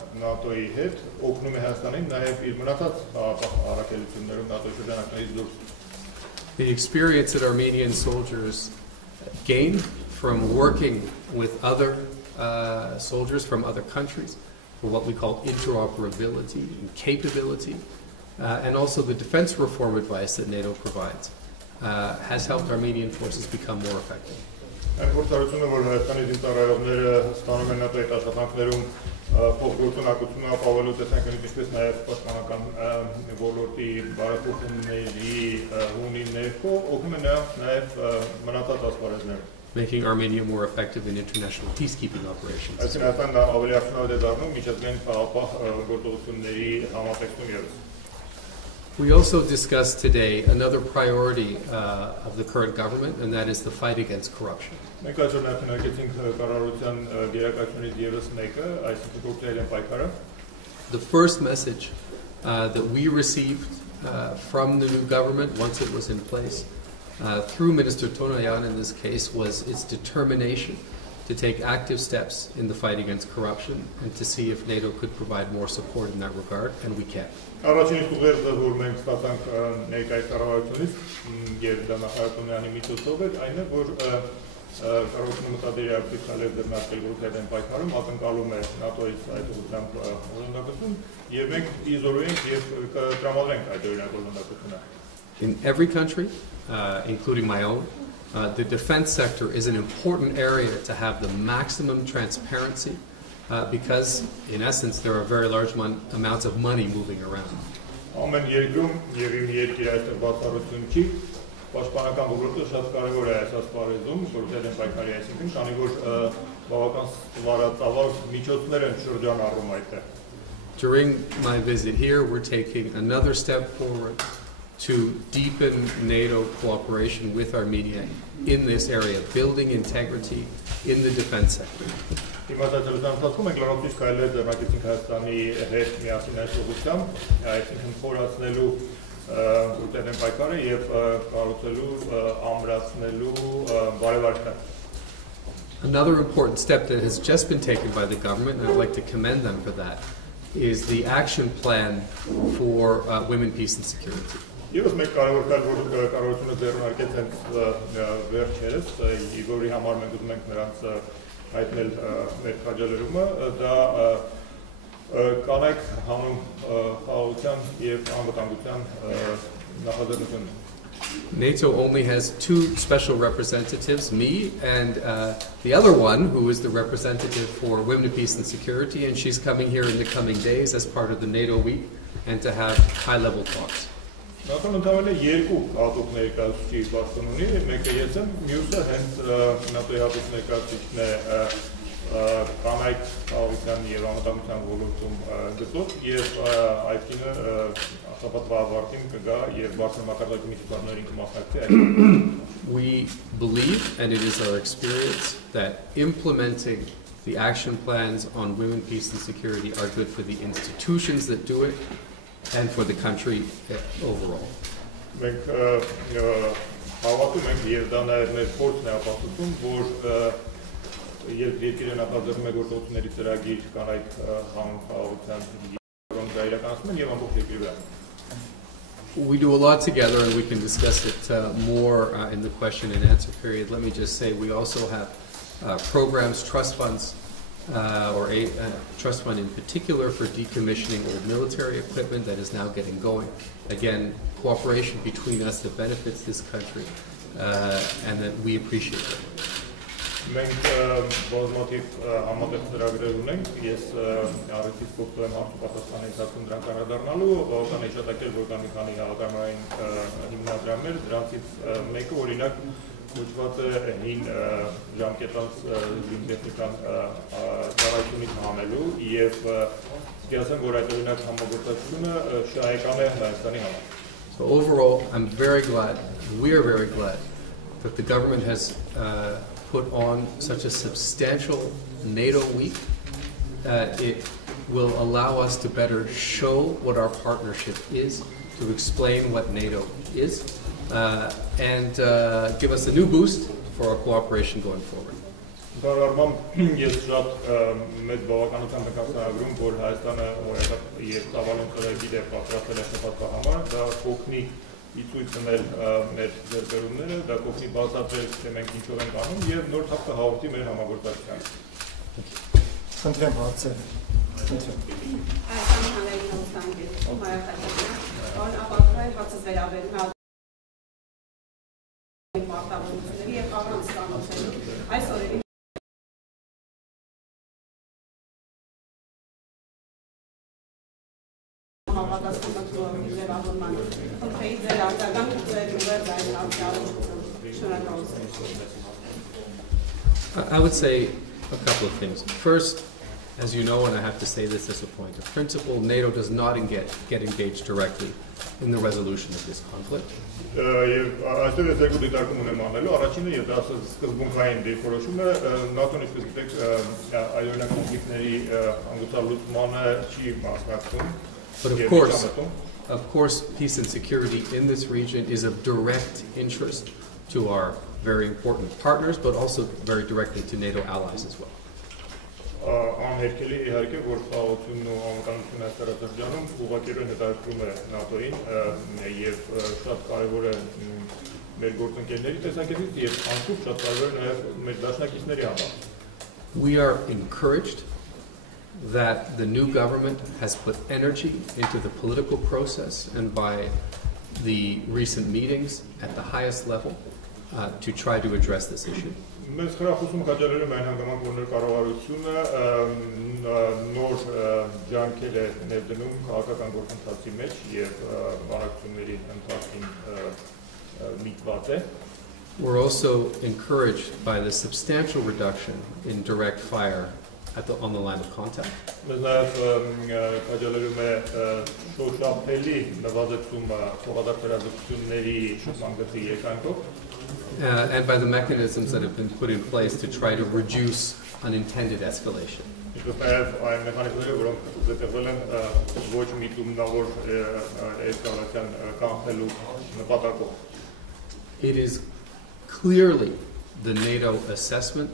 ՆԱՏՕ-ի հետ օգնում է Հայաստանին նաև իր մնացած առաքելություններում ՆԱՏՕ-ի շրջանակներից դուրս։ The experience that Armenian soldiers gain from working with other soldiers from other countries, or what we call interoperability and capability, and also the defense reform advice that NATO provides, has helped Armenian forces become more effective. Այն գործառույթը, որ Հայաստանի զինծառայողները ստանում են ՆԱՏՕ-ի աշխատանքներում փոխգործունակությունը ապավելու տեսանկյունից, ինչպես նաև պաշտպանական ոլորտի բարեփոխումների ունի ներքո օգնում է նաև մնացած ասպարեզներում, making Armenia more effective in international peacekeeping operations. Այսինքն Հայաստանն ավելի արդյունավետ է դառնում միջազգային խաղաղապահ գործողությունների համատեքստում ևս։ We also discussed today another priority of the current government, and that is the fight against corruption. The first message that we received from the new government once it was in place, through Minister Tonayan in this case, was its determination to take active steps in the fight against corruption and to see if NATO could provide more support in that regard, and we can. Առաջին ուղերձը, որ մենք ստացանք ներկայիս կառավարությունից եւ դա նախարարությունների միջոցով էր, այն է, որ կառավարությունը մտադիր է ակտիվ ձեռնարկել գործերեն պայքարում, ակնկալում է ՆԱՏՕ-ից այդ ուղղությամբ օժանդակություն եւ մենք իզորու ենք եւ տրամադրենք այդ օժանդակությունը։ In every country, including my own, the defense sector is an important area to have the maximum transparency. Because, in essence, there are very large amounts of money moving around. Ամեն երկրում եւ իմ երկիրը այստեղ բացառություն չի, պաշտպանական ոլորտը շատ կարեւոր է այս ասպարեզում, գործել են պայքարի, այսինքն, քանի որ բավական ստվարածավալ միջոցներ են շրջանառում այդտեղ։ During my visit here, we're taking another step forward to deepen NATO cooperation with Armenia in this area, building integrity in the defense sector. Իմաստացիության ընթացքում ենք լրացուցիչ քայլեր ձեռնարկեցինք Հայաստանի հետ միասին այս ուղղությամբ, այսինքն խորացնելու գործերեն պայքարը եւ կառուցելու ամրացնելու բարեվարկներ։ Another important step that has just been taken by the government, and I'd like to commend them for that, is the action plan for women, peace and security. Եվս մեկ կարևոր քայլ, որ կառավարությունը ձեռնարկեց հենց վերջերս, որի համար մենք ուզում ենք նրանց հայտնել մեր քաջալերումը, դա կանայք հանուն խաղաղության եւ անվտանգության նախաձեռնությունն է։ NATO only has two special representatives, me and the other one, who is the representative for Women, Peace and Security, and she's coming here in the coming days as part of the NATO week and to have high-level talks. ՆԱՏՕ-ն ընդհանրապես երկու հատուկ ներկայացուցիչ բաստոն ունի, մեկը ես եմ, մյուսը հենց ՆԱՏՕ-ի հատուկ ներկայացուցիչն է կանայք խաղաղության եւ անվտանգության ոլորտում գծով եւ այդ կինը շաբաթվա ավարտին կգա եւ բարձր մակարդակի միջոցառումներին կմասնակցի։ We believe, and it is our experience, that implementing the action plans on women, peace and security are good for the institutions that do it and for the country overall. Մենք հավատում ենք եւ դա նաեւ մեր փորձն է ապացուցում, որ երկիրը նախաձեռնում է գործողությունների ծրագիր կանայք հանուն խաղաղության իրականացման եւ ամբողջ երկրի վրա։ We do a lot together, and we can discuss it more in the question and answer period. Let me just say we also have programs, trust funds, or a trust fund in particular for decommissioning old military equipment that is now getting going. Again, cooperation between us that benefits this country, and that we appreciate it. Մենք բազմաթիվ համատեղ ծրագրեր ունենք, ես առիթից փոխվել եմ հարցու պատասխանի ընթացքում դրանք անդրադառնալու, բավական է հիշատակել, որ կան մի քանի հավաքարարային հիմնադրամներ, դրանցից մեկը օրինակ կոչված է հին ժամկետանց զինտեխնիկան ծառայությունից հանելու եւ ասեմ, որ այդ օրինակ համագործակցությունը շահեկան է Հայաստանի համար։ So overall, I'm very glad, we are very glad that the government has put on such a substantial NATO week. It will allow us to better show what our partnership is, to explain what NATO is, and give us a new boost for our cooperation going forward. Բարարմամ ես շատ մեծ բավականության նկատառագրում, որ Հայաստանը եւ ծավալուն ծրագիր է պատրաստել այս նպատակի համար, դա կօգնի իցույց մնել մեր ձեռքբերումները, դա կօգնի բացատրել, թե մենք ինչով ենք անում եւ նոր թափ կհաղորդի մեր համագործակցությանը։ Խնդրեմ հարցեր։ Հայաստանի հանրային հաղորդանքի Պարոն Ապատուրայի հարցը վերաբերում է մարտավարությունների եւ առանց կանոնների այս օրերի I would say a couple of things. First, as you know, and I have to say this as a point of principle, NATO does not get engaged directly in the resolution of this conflict. Այստեղ ես երկու դիտարկում ունեմ անելու, առաջինը եւ դա սկզբունքային դիրքորոշումը ՆԱՏՕ-ն ինչպես գիտեք այօրինակ կոնֆլիկտների հանգուցալուծմանը չի մասնակցում։ But of course, peace and security in this region is of direct interest to our very important partners, but also very directly to NATO allies as well. Անհերքելի իհարկե որ խաղաղությունն ու անվտանգությունը այս տարածաշրջանում ուղղակիորեն հետաքրքրում է ՆԱՏՕ-ին եւ շատ կարեւոր է մեր գործընկերների տեսանկյունից եւ անշուշտ շատ կարեւոր է նաեւ մեր դաշնակիցների համար։ We are encouraged that the new government has put energy into the political process and by the recent meetings at the highest level to try to address this issue. Մենք խրախուսում կատարելու այն հանգամանք, որ կառավարությունը նոր ջանքեր է ներդնում քաղաքական գործընթացի մեջ եւ բանակցությունների ընթացքին միտված է։ We're also encouraged by the substantial reduction in direct fire on the line of contact. Մենք նաեւ կատարելու է շոշափելի նվազեցումը փոխադարձ հրաժարությունների շփման գծի եկամուտով. And by the mechanisms that have been put in place to try to reduce unintended escalation. It is clearly the NATO assessment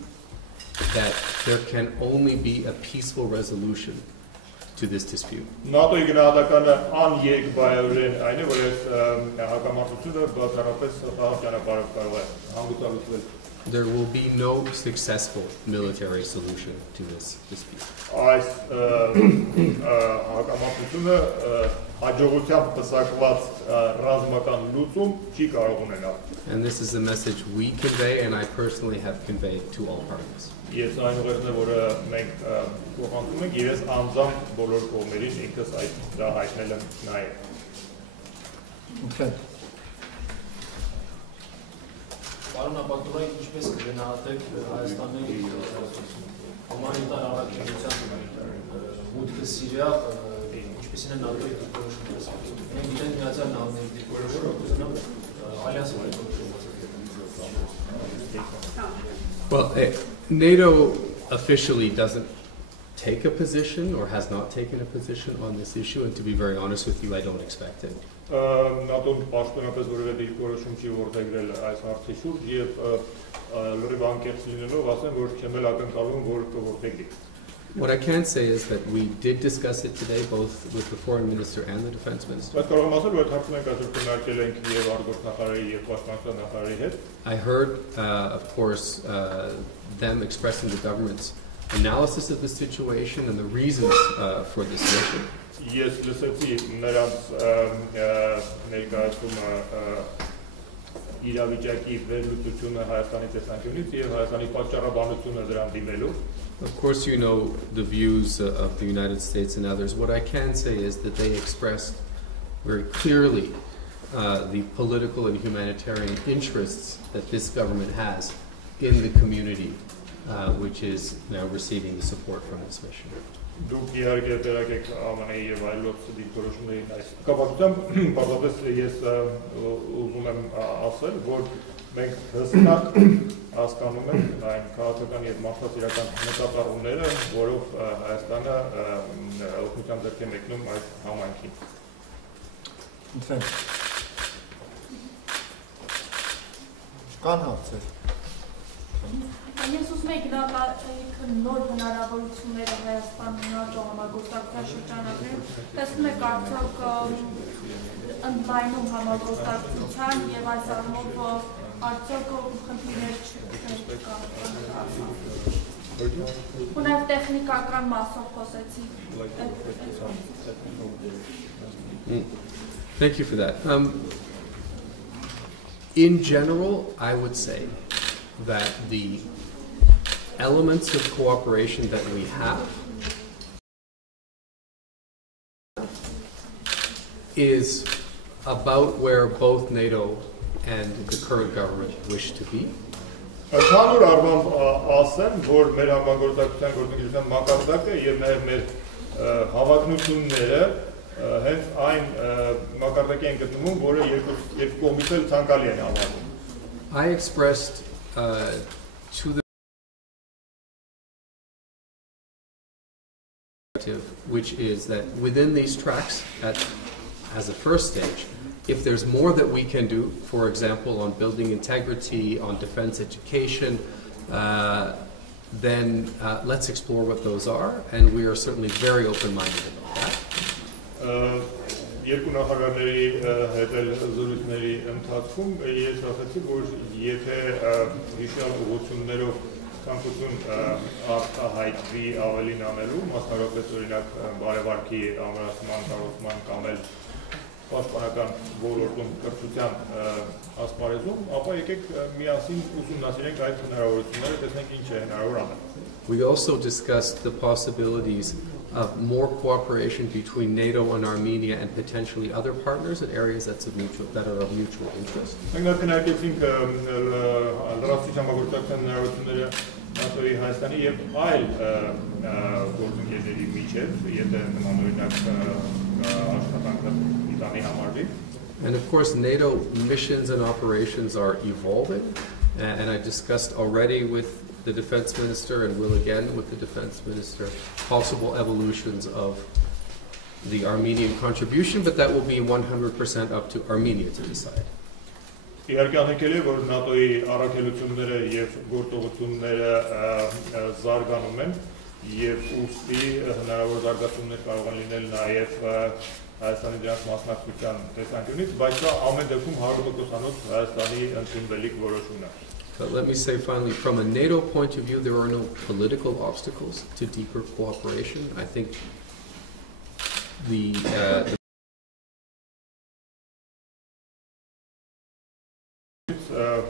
that there can only be a peaceful resolution to this dispute. ՆԱՏՕ-ի գնահատականը աներկբայորեն այն է, որ այս հակամարտությունը բացառապես խաղաղ ճանապարհով կարող է հանգուցալուծվել։ There will be no successful military solution to this dispute. Այս հակամարտությունը հաջողությամբ պսակված ռազմական լուծում չի կարող ունենալ։ And this is the message we convey and I personally have conveyed to all parties. Ես այն ուղերձն է, որը մենք փոխանցում ենք, ես անձամբ բոլոր կողմերին ինքս այդ դա հայտնել եմ նաև։ Պարոն Ապատուրայի, ինչպես կգնահատեք Հայաստանի հումանիտար առաքելության մուտքը Սիրիա, ինչպեսին է ՆԱՏՕ-ի դիրքորոշումը։ Մենք գիտենք Միացյալ Նահանգների դիրքորոշումը, ալյանսի դիրքորոշումը։ Well, NATO officially doesn't take a position or has not taken a position on this issue, and to be very honest with you, I don't expect it. ՆԱՏՕ-ն պաշտոնապես որևէ դիրքորոշում չի որդեգրել այս հարցի շուրջ եւ լրիվ անկեղծ լինելով ասեմ, որ չեմ էլ ակնկալում, որ կորդեգրի։ What I can say is that we did discuss it today, both with the foreign minister and the defense minister. I heard, of course, them expressing the government's analysis of the situation and the reasons for this mission. Ես լսեցի նրանց ներկայացումը իրավիճակի վերլուծությունը Հայաստանի տեսանկյունից եւ Հայաստանի պատճառաբանությունը դրան դիմելու. Of course, you know the views of the United States and others. What I can say is that they expressed very clearly the political and humanitarian interests that this government has in the community, which is now receiving the support from this mission. Դուք իհարկե տեղեկեք ԱՄՆ-ի եւ այլոց դիրքորոշումներին այս կապակցությամբ պարզապես ես ուզում եմ ասել, որ մենք հստակ հասկանում ենք այն քաղաքական եւ մարդասիրական նկատառումները, որով Հայաստանը օգնության ձեռք է մեկնում այս համայնքին։ Կան հարցեր։ Ես ուզում եի գնահատել նոր հնարավորությունները Հայաստանի ՆԱՏՕ համագործակցության շրջանակներում, տեսնում եք արդյոք ընդլայնում համագործակցության եւ այս առումով արդյոք խնդիրներ չկան։ Ու նաեւ տեխնիկական մասով խոսեցի։ Thank you for that. In general, I would say that the elements of cooperation that we have is about where both NATO and the current government wish to be. Ընդհանուր առմամբ ասեմ, որ մեր համագործակցության գործընկերության մակարդակը եւ նաեւ մեր հավակնությունները հենց այն մակարդակի են գտնվում, որը երկու կողմից էլ ցանկալի են համարվում. I expressed to the which is that within these tracks as a first stage, if there's more that we can do, for example, on building integrity, on defense education, then let's explore what those are, and we are certainly very open-minded about that. Երկու նախարարների հետ էլ զրույցների ընթացքում ես ասացի, որ եթե հիշյալ ուղղություններով ցանկություն արտահայտվի ավելին անելու, մասնավորապես օրինակ բարևարքի ամրացման, կառուցման կամ էլ պաշտպանական ոլորտում կրթության ասպարեզում, ապա եկեք միասին ուսումնասիրենք այդ հնարավորությունները, տեսնենք ինչ է հնարավոր անել. We also discussed the possibilities of more cooperation between NATO and Armenia and potentially other partners in areas that are of mutual interest. Մենք քննարկեցինք լրացուցիչ համագործակցության հնարավորությունները ՆԱՏՕ-ի Հայաստանի եւ այլ գործընկերների միջեւ, եթե նման օրինակ աշխատանքը դիտանի համարվի. And of course, NATO missions and operations are evolving, and I discussed already with the defense minister and will again with the defense minister possible evolutions of the Armenian contribution, but that will be 100% up to Armenia to decide. Իհարկե անհնարին է, որ ՆԱՏՕ-ի առաքելությունները եւ գործողությունները զարգանում են եւ ուստի հնարավոր զարգացումներ կարող են լինել նաեւ Հայաստանի դրանց մասնակցության տեսանկյունից, բայց դա ամեն դեպքում 100%-անոց Հայաստանի ընդունվելիք որոշումն է. But let me say finally, from a NATO point of view, there are no political obstacles to deeper cooperation. I think the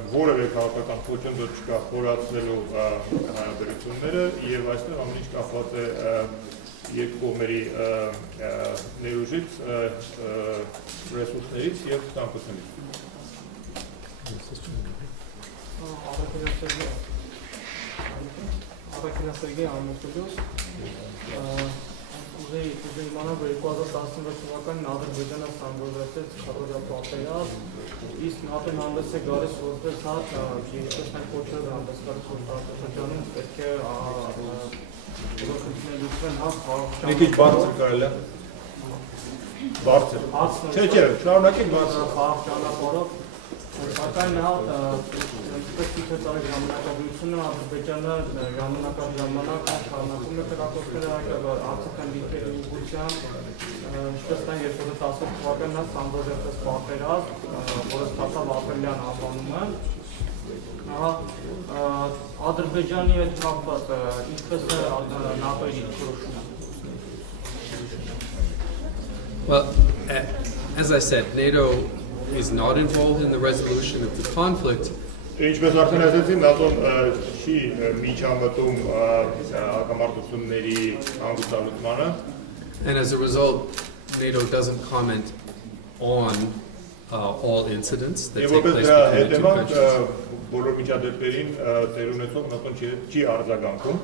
որևէ քաղաքական խոչընդոտ չկա խորացնելու հարաբերությունները եւ այստեղ ամեն ինչ կախված է երկու կողմերի ներուժից, ռեսուրսներից եւ ցանկություններից. Առաքինասերգեյ Ամոկոլյոս ուզեի իմանալ, որ 2016 թվականին Ադրբեջանը սանձազերծեց քարտուղարի պատերազմ, իսկ ՆԱՏՕ-ն հանդես է գալիս որպես հատ, ինչպես մենք կոչել ենք հանդես գալիս որ տարածաշրջանում պետք է որոշություններ լուծվեն հա խաղաղության։ Մի քիչ բարձր կարելի է։ Բարձր։ Չէ, շարունակենք բարձր։ Խաղաղ ճանապարհով Սակայն ինչպես ցույց է տալիս ժամանակագրությունը, Ադրբեջանը ժամանակ շարունակում է կրակոցները Արցախյան դիրքերի ուղղությամբ, ինչպես տան 2010 թվականին սանձազերծեց պատերազմ, որը ստացավ ապրիլյան անվանումը, Ադրբեջանի հետ կապված ինչպես է ՆԱՏՕ-ի դիրքորոշումը։ Well, as I said, NATO is not involved in the resolution of the conflict. Ինչպես արդեն ասացի, ՆԱՏՕ-ն չի միջամտում հակամարտությունների հանգուցալուծմանը. And as a result, NATO doesn't comment on all incidents that take place between the two countries. Բոլոր միջադեպերին տեր ունեցող ՆԱՏՕ-ն չի արձագանքում.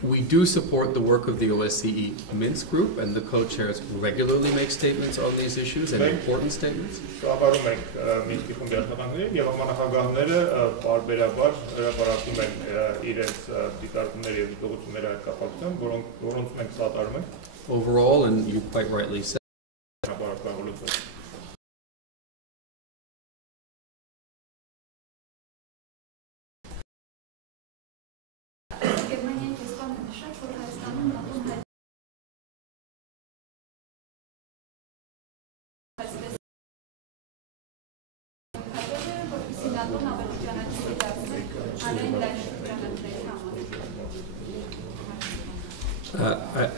We do support the work of the OSCE Minsk group, and the co-chairs regularly make statements on these issues, and important statements. Շահառում ենք Մինսկի խմբի աշխատանքներին եւ համանախագահները բարբերաբար հրապարակում են իրենց դիտարկումները եւ դիտողությունները այդ կապակցությամբ, որոնց մենք սատարում ենք. Overall, and you quite rightly said,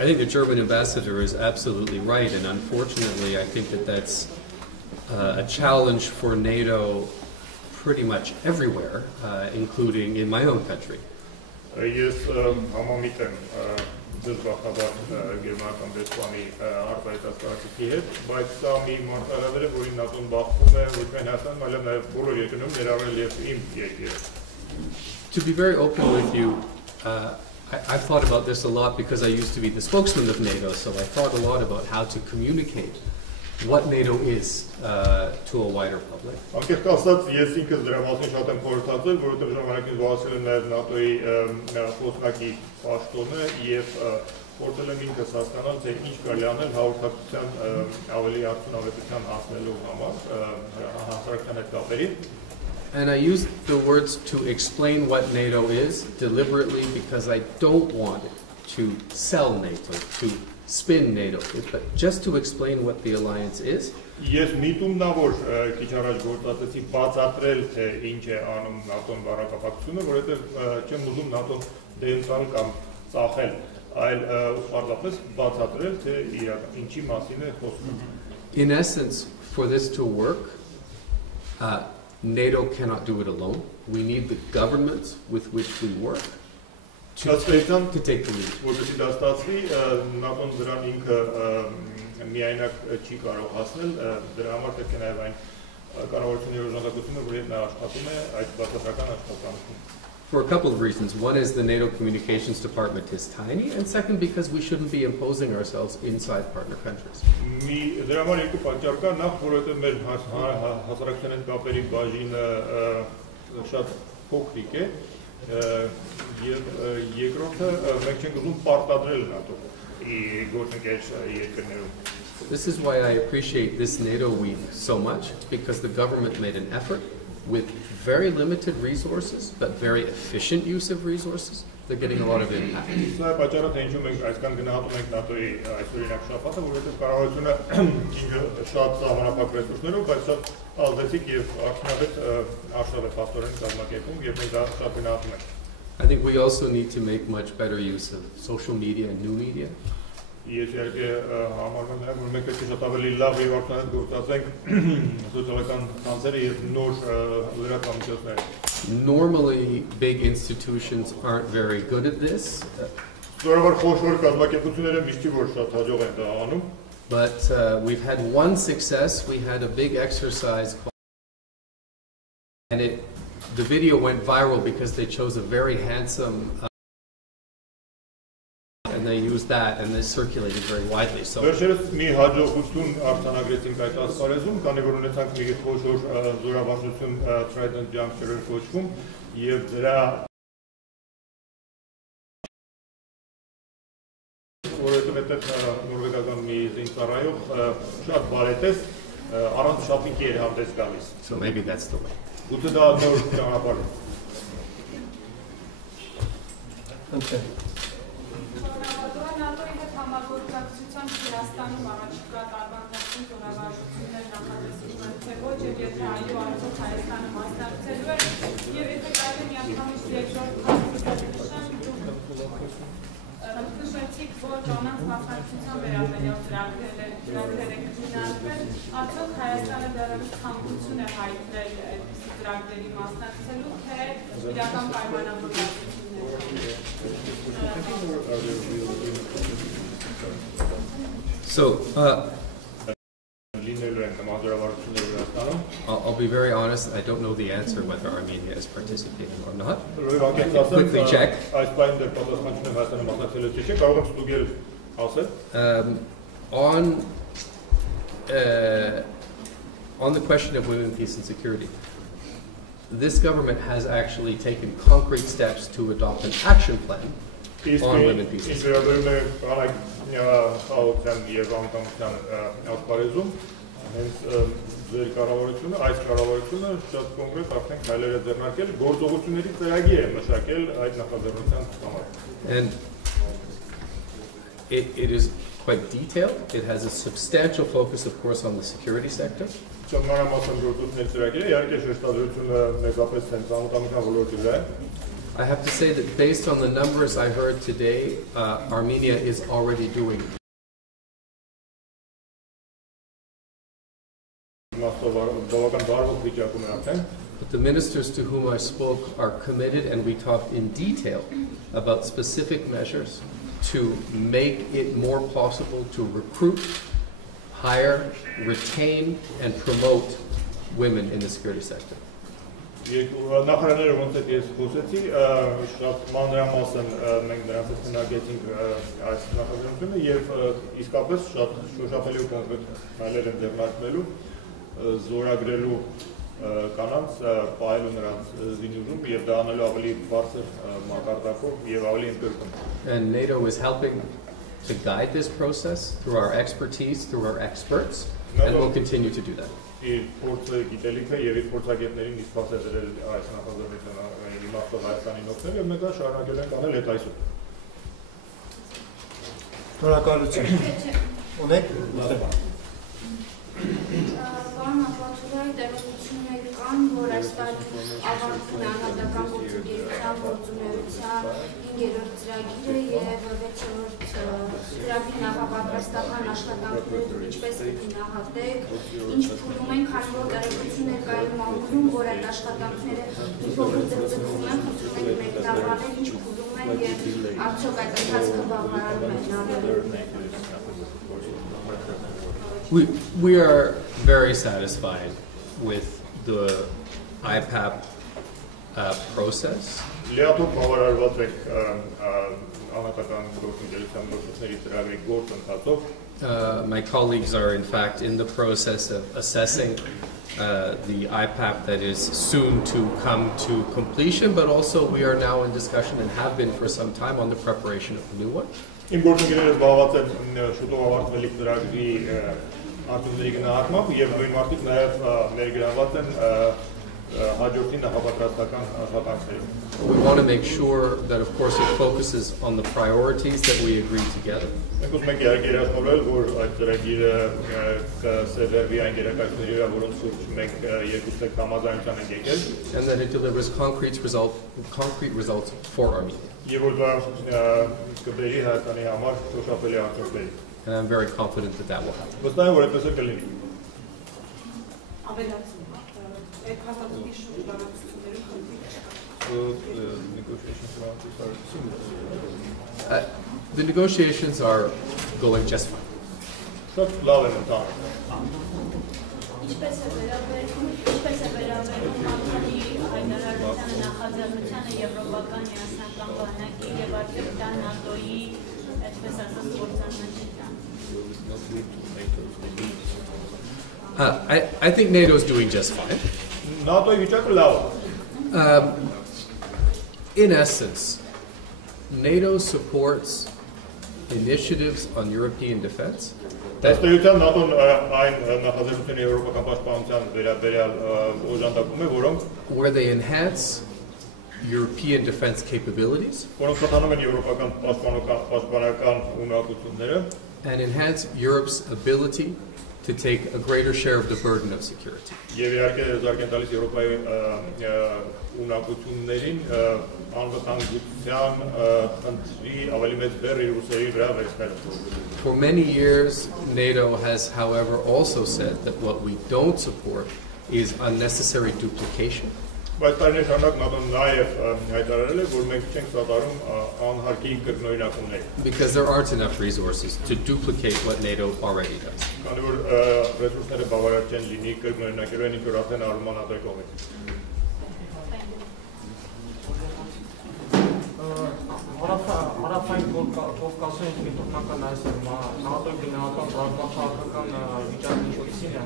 I think the German ambassador is absolutely right, and unfortunately, I think that that's a challenge for NATO pretty much everywhere, including in my own country. Ես համամիտ եմ դժբախտաբար գերմանական դեսպանի արտահայտասարակի հետ, բայց սա մի մարտահրավեր է, որին ՆԱՏՕ-ն բախվում է ոչ միայն Հայաստանում, այլև նաև բոլոր երկրներում, ներառել և իմ երկիրը։ To be very open with you, I've thought about this a lot because I used to be the spokesman of NATO, so I thought a lot about how to communicate what NATO is to a wider public. Անկեղծ ասած, ես ինքս դրա մասին շատ եմ խորհրդածել, որովհետև ժամանակին զբաղեցել եմ նաև ՆԱՏՕ-ի խոսնակի պաշտոնը և փորձել եմ ինքս հասկանալ, թե ինչ կարելի անել հաղորդակցության ավելի արդյունավետության հասնելու համար հասարակության հետ կապերին։ And I used the words to explain what NATO is deliberately because I don't want it to sell NATO, to spin NATO, but just to explain what the alliance is. Ես միտումն ա որ քիչ առաջ գործածեցի բացատրել թե ինչ է անում ՆԱՏՕ-ն բառակապակցությունը, որովհետև չեմ ուզում ՆԱՏՕ-ն դենտալ կամ ծախել, այլ պարզապես բացատրել թե ինչի մասին է խոսքը։ In essence, for this to work, NATO cannot do it alone. We need the governments with which we work to take the lead. Որովհետև դա ստացվի, ՆԱՏՕ-ն դրան ինքը միայնակ չի կարող հասնել, դրա համար պետք է նաև այն կառավարությունների օժանդակությունը, որ նա աշխատում է այդ բացատրական աշխատանքում։ For a couple of reasons. One is the NATO communications department is tiny, and second because we shouldn't be imposing ourselves inside partner countries. Դրա համար երկու պատճառ կա, նախ որովհետև մեր հասարակության հետ կապերի բաժինը շատ փոքրիկ է, եւ երկրորդը մենք չենք ուզում պարտադրել ՆԱՏՕ-ի գործընկեր երկրներում։ This is why I appreciate this NATO week so much, because the government made an effort with very limited resources, but very efficient use of resources. They're getting a lot of impact. Սա է պատճառը, թե ինչու մենք այսքան գնահատում ենք ՆԱՏՕ-ի այսօրինակ շաբաթը, որովհետև կառավարությունը ինքը շատ սահմանափակ ռեսուրսներով, բայց շատ ազդեցիկ եւ արդյունավետ արշավ է փաստորեն կազմակերպում եւ մենք դա շատ գնահատում ենք։ I think we also need to make much better use of social media and new media. Ես իհարկե համարում եմ, որ մենք պետք է շատ ավելի լավ եւ արդյունավետ գործածենք սոցիալական ցանցերը եւ նոր լրատվամիջոցները։ Normally, big institutions aren't very good at this. Սովորաբար խոշոր կազմակերպությունները միշտ որ շատ հաջող են դա անում։ But we've had one success. We had a big exercise called, and the video went viral because they chose a very handsome and they used that and this circulated very widely. So վերջերս մի հաջողություն արձանագրեցինք այդ ասպարեզում, քանի որ ունեցանք մի խոշոր զորավարժություն Trident Juncture-ը կոչվում եւ դրա որովհետեւ այդ նորվեգական մի զինծառայող շատ բարետես առանց շապիկի էր հանդես գալիս։ So maybe that's the way. Գուցե դա նոր ճանապարհ է։ ՆԱՏՕ-ի հետ համագործակցությամբ Հայաստանում առաջիկա տարվա ընթացքում զորավարժություններ նախատեսվում են թե ոչ եւ եթե այո, արդյոք Հայաստանը մասնակցելու է եւ եթե կարելի միանգամից երկրորդ նշեցիք, որ կանանց մասնակցության վերաբերյալ ծրագրեր եք քննարկվել, արդյոք Հայաստանը դեռևս ցանկություն է հայտնել այդպիսի ծրագրերի մասնակցելու, թե իրական So, I'll be very honest, I don't know the answer whether Armenia is participating or not. Quickly check. On the question of women, peace and security, this government has actually taken concrete steps to adopt an action plan on women, peace and security. Ձեր կառավարությունը, այս կառավարությունը շատ կոնկրետ արդեն քայլեր է ձեռնարկել, գործողությունների ծրագիր է մշակել այդ նախաձեռնության համար։ And it is quite detailed. It has a substantial focus, of course, on the security sector. Մանրամասն գործողությունների ծրագիրը իհարկե շեշտադրությունը մեծապես հենց անվտանգության ոլորտի վրա է։ I have to say that based on the numbers I heard today, Armenia is already doing. But the ministers to whom I spoke are committed, and we talked in detail about specific measures to make it more possible to recruit, hire, retain, and promote women in the security sector. Նախարարները ոնց է ես խոսեցի, շատ մանրամասն մենք նրանց հետ քննարկեցինք այս նախաձեռնությունը եւ իսկապես շատ շոշափելի ու կոնկրետ քայլեր են ձեռնարկվելու զորագրելու կանանց պահելու նրանց զինուժում եւ դա անելու ավելի բարձր մակարդակով եւ ավելի ընդգրկուն. And NATO is helping to guide this process through our expertise, through our experts, and we'll continue to do that. Իր փորձը գիտելիքը եւ իր փորձագետներին իսկապես է դրել այս նախաձեռնությունը իմաստով Հայաստանին օգնել եւ մենք դա շարունակել ենք անել այդ այսօր։ Շնորհակալություն։ Ունեք։ Պարոն Ապատուրայի տեղեկություններ կան, որ այս տարի ավարտվում է անհատական գործընկերության գործունեության 5-րդ ծրագիրը եւ 6-րդ ծրագրի նախապատրաստական աշխատանքները ինչպես կգնահատեք, ինչ փուլում են, քանի որ տեղեկություններ կային մամուլում, որ այդ աշխատանքները մի փոքր ձգձգվում են, խնդրում ենք մեկնաբանել, ինչ փուլում են եւ արդյոք այդ ընթացքը բավարարում է նավերը։ We are very satisfied with the IPAP process. My colleagues are in fact in the process of assessing the IPAP that is soon to come to completion, but also we are now in discussion and have been for some time on the preparation of the new one. Իմ գործընկերները զբաղված են շուտով ավարտվելիք ծրագրի արդյունքների գնահատմամբ եւ նույն մարդիկ նաեւ ներգրավված են հաջորդի նախապատրաստական աշխատանքներին. We want to make sure that of course it focuses on the priorities that we agreed together. Մենք ուզում ենք երաշխավորել, որ այդ ծրագիրը կսերվի այն գերակայությունների վրա, որոնց շուրջ մենք երկուսը համաձայնության ենք եկել. And that it delivers concrete results for Armenia. Եվ որ դա կբերի Հայաստանի համար շոշափելի արդյունքների. And I'm very confident that that will happen. Վստահ եմ, որ այդպես էլ կլինի. Ավելացում, այդ հաստատությունի շուրջ բանակցություններում խնդիր չկա։ The negotiations are going just fine. Շատ լավ են ընթանում։ Ինչպես է վերաբերվում մամուլի հայտարարությանը, նախաձեռնությանը եվրոպական միասնական բանակի եւ արդյոք դա ՆԱՏՕ-ի այդպես ասած գործառույթան։ I think NATO is doing just fine. ՆԱՏՕ-ի վիճակը լավ է։ In essence, NATO supports initiatives on European defense Ըստեյության ՆԱՏՕ-ն այն նախաձեռնությունը եվրոպական պաշտպանության վերաբերյալ օժանդակում է, որոնք where they enhance European defense capabilities որոնք խթանում են եվրոպական պաշտպանական ունակությունները and enhance Europe's ability to take a greater share of the burden of security. Եվ իհարկե զարգան տալիս Եվրոպայի ունակություններին անվտանգության խնդրի ավելի մեծ բեռ իր ուսերի վրա վերցնելու։ For many years, NATO has, however, also said that what we don't support is unnecessary duplication. Բայց տարիներ շարունակ ՆԱՏՕ-ն նաև հայտարարել է, որ մենք չենք սատարում անհարկի կրկնօրինակումներ։ Because there aren't enough resources to duplicate what NATO already does. Քանի որ ռեսուրսները բավարար չեն լինի կրկնօրինակելու են, ինչ որ արդեն արվում է ՆԱՏՕ-ի կողմից։ Հարավային Կովկասում գիտողնական այս ՆԱՏՕ-ի գնահատական ռազմաքաղաքական վիճակը ինչպիսին է։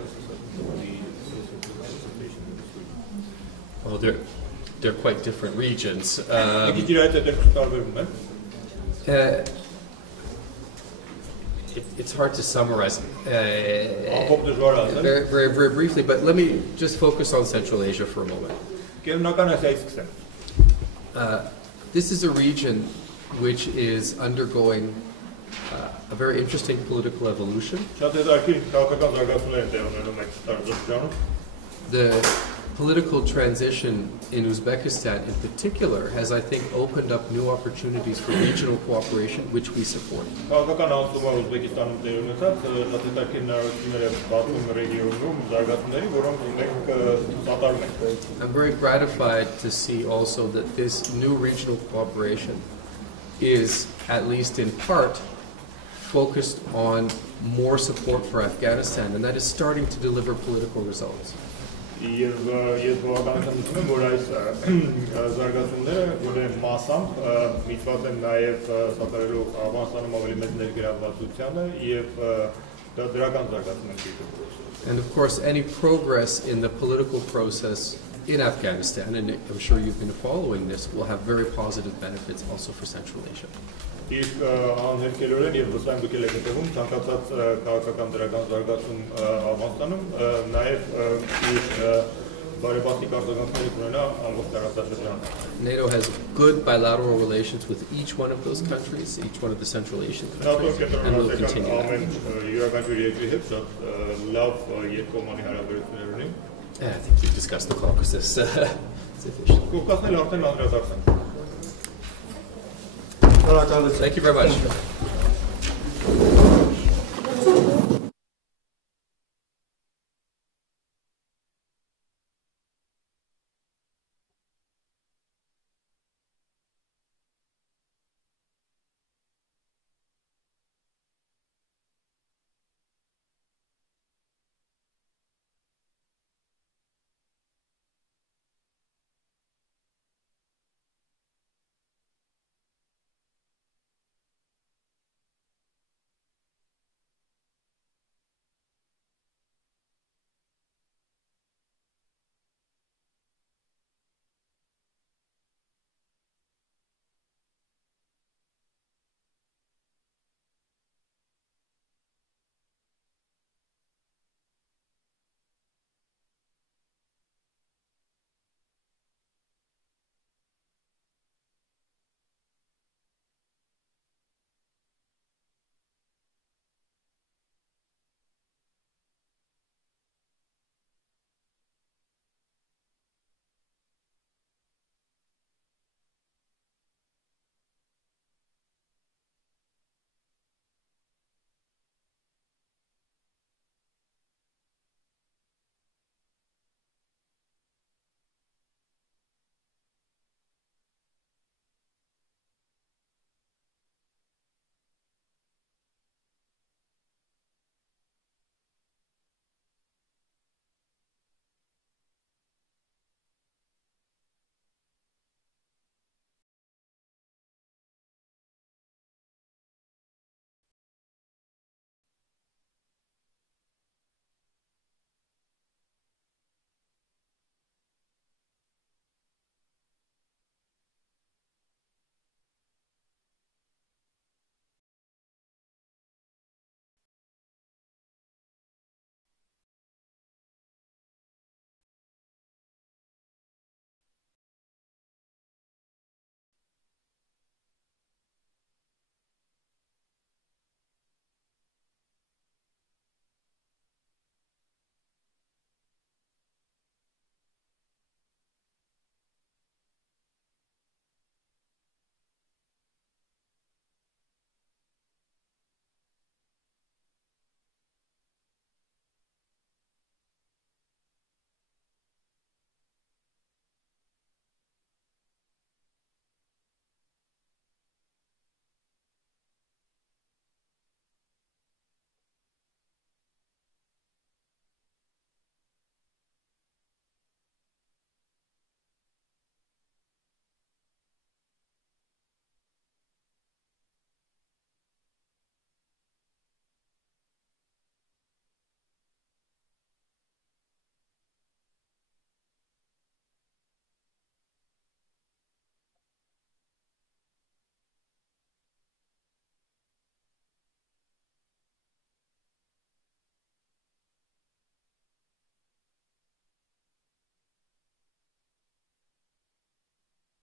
Well, they're quite different regions. It's hard to summarize very briefly, but let me just focus on Central Asia for a moment. This is a region which is undergoing a very interesting political evolution. political transition in Uzbekistan in particular has, I think, opened up new opportunities for regional cooperation, which we support. I'm very gratified to see also that this new regional cooperation is, at least in part, focused on more support for Afghanistan, and that is starting to deliver political results. Եվ ես բավականություն եմ, որ այս զարգացումները որեն մասամբ միտված են նաև սատարելու Աֆղանստանում ավելի մեծ ներգրավվածությանը եւ դա դրական զարգացում է։ And of course, any progress in the political process in Afghanistan, and I'm sure you've been following this, will have very positive benefits also for Central Asia. Իսկ անհերքելորեն եւ վստահ եմ դուք եք հետևում ցանկացած քաղաքական դրական զարգացում Աֆղանստանում նաեւ իր բարեբախտիկ արձագանքներ կունենա ամբողջ տարածաշրջանում։ NATO has good bilateral relations with each one of those countries, each one of the Central Asian countries, and will continue that. I think you discussed the Caucasus sufficiently. Thank you Thank you very much.